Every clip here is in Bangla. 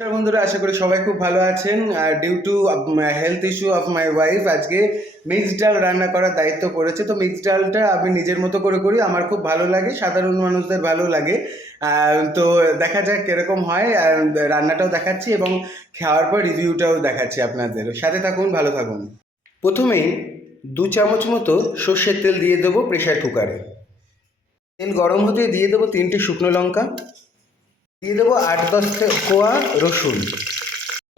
নমস্কার বন্ধুরা, আশা করি সবাই খুব ভালো আছেন। Due to health issue of my wife আজকে মিক্সড ডাল রান্না করার দায়িত্ব পড়েছে। তো মিক্সড ডালটা আমি নিজের মতো করে করি, আমার খুব ভালো লাগে, সাধারণ মানুষদের ভালো লাগে। তো দেখা যাক কিরকম হয়। রান্নাটাও দেখাচ্ছি এবং খাওয়ার পর রিভিউটাও দেখাচ্ছি আপনাদের। সাথে থাকুন, ভালো থাকুন। প্রথমেই 2 চামচ মতো সর্ষের তেল দিয়ে দেবো প্রেশার কুকারে। তেল গরম হতে দিয়ে দেবো 3টে শুকনো লঙ্কা, দিয়ে দেবো 8-10 কোয়া রসুন।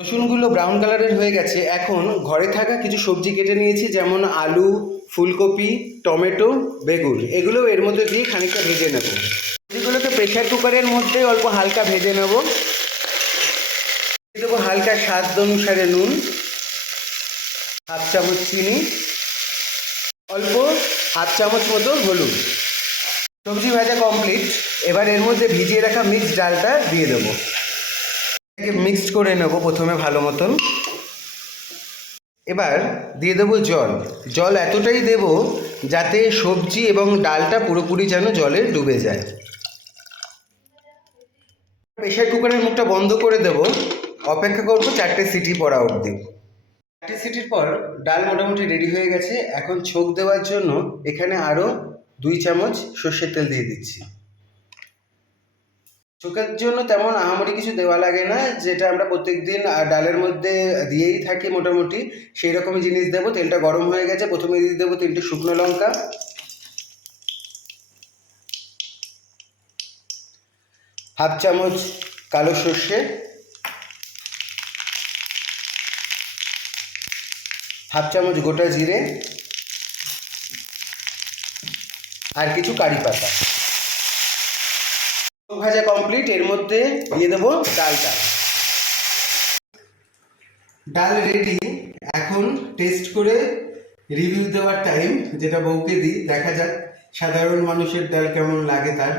রসুনগুলো ব্রাউন কালারের হয়ে গেছে। এখন ঘরে থাকা কিছু সবজি কেটে নিয়েছি, যেমন আলু, ফুলকপি, টমেটো, বেগুন। এগুলো এর মধ্যে দিয়ে খানিকটা ভেজে নেব। সবজিগুলোকে প্রেশার কুকারের মধ্যে অল্প হালকা ভেজে নেব। দিয়ে দেবো হালকা স্বাদ অনুসারে নুন, 1/2 চামচ চিনি, অল্প 1/2 চামচ মতো হলুদ। সবজি ভাজা কমপ্লিট। এবার এর মধ্যে ভিজিয়ে রাখা মিক্সড ডালটা দিয়ে দেবো। মিক্সড করে নেব প্রথমে ভালো মতন। এবার দিয়ে দেবো জল। জল এতটাই দেব যাতে সবজি এবং ডালটা পুরোপুরি যেন জলে ডুবে যায়। প্রেশার কুকারের মুখটা বন্ধ করে দেব। অপেক্ষা করবো 4টে সিটি পড়া অবধি। 4টে সিটির পর ডাল মোটামুটি রেডি হয়ে গেছে। এখন ছোঁক দেওয়ার জন্য এখানে আরও 2 চামচ সর্ষের তেল দিয়ে দিচ্ছি। ছোকের জন্য তেমন আহামরি কিছু দেওয়া লাগে না, যেটা আমরা প্রত্যেকদিন ডালের মধ্যে দিয়েই থাকি মোটামুটি, সেই রকমই জিনিস দেবো। তেলটা গরম হয়ে গেছে। প্রথমে দিয়ে দেবো 3টে শুকনো লঙ্কা, 1/2 চামচ কালো সর্ষে, 1/2 চামচ গোটা জিরে, আর কিছু কারি পাতা। ভাজা কমপ্লিট। এর মধ্যে দিয়ে দেবো ডালটা। ডাল রেডি। এখন টেস্ট করে রিভিউ দেওয়ার টাইম, যেটা বউকে দিই। দেখা যাক সাধারণ মানুষের ডাল কেমন লাগে তার।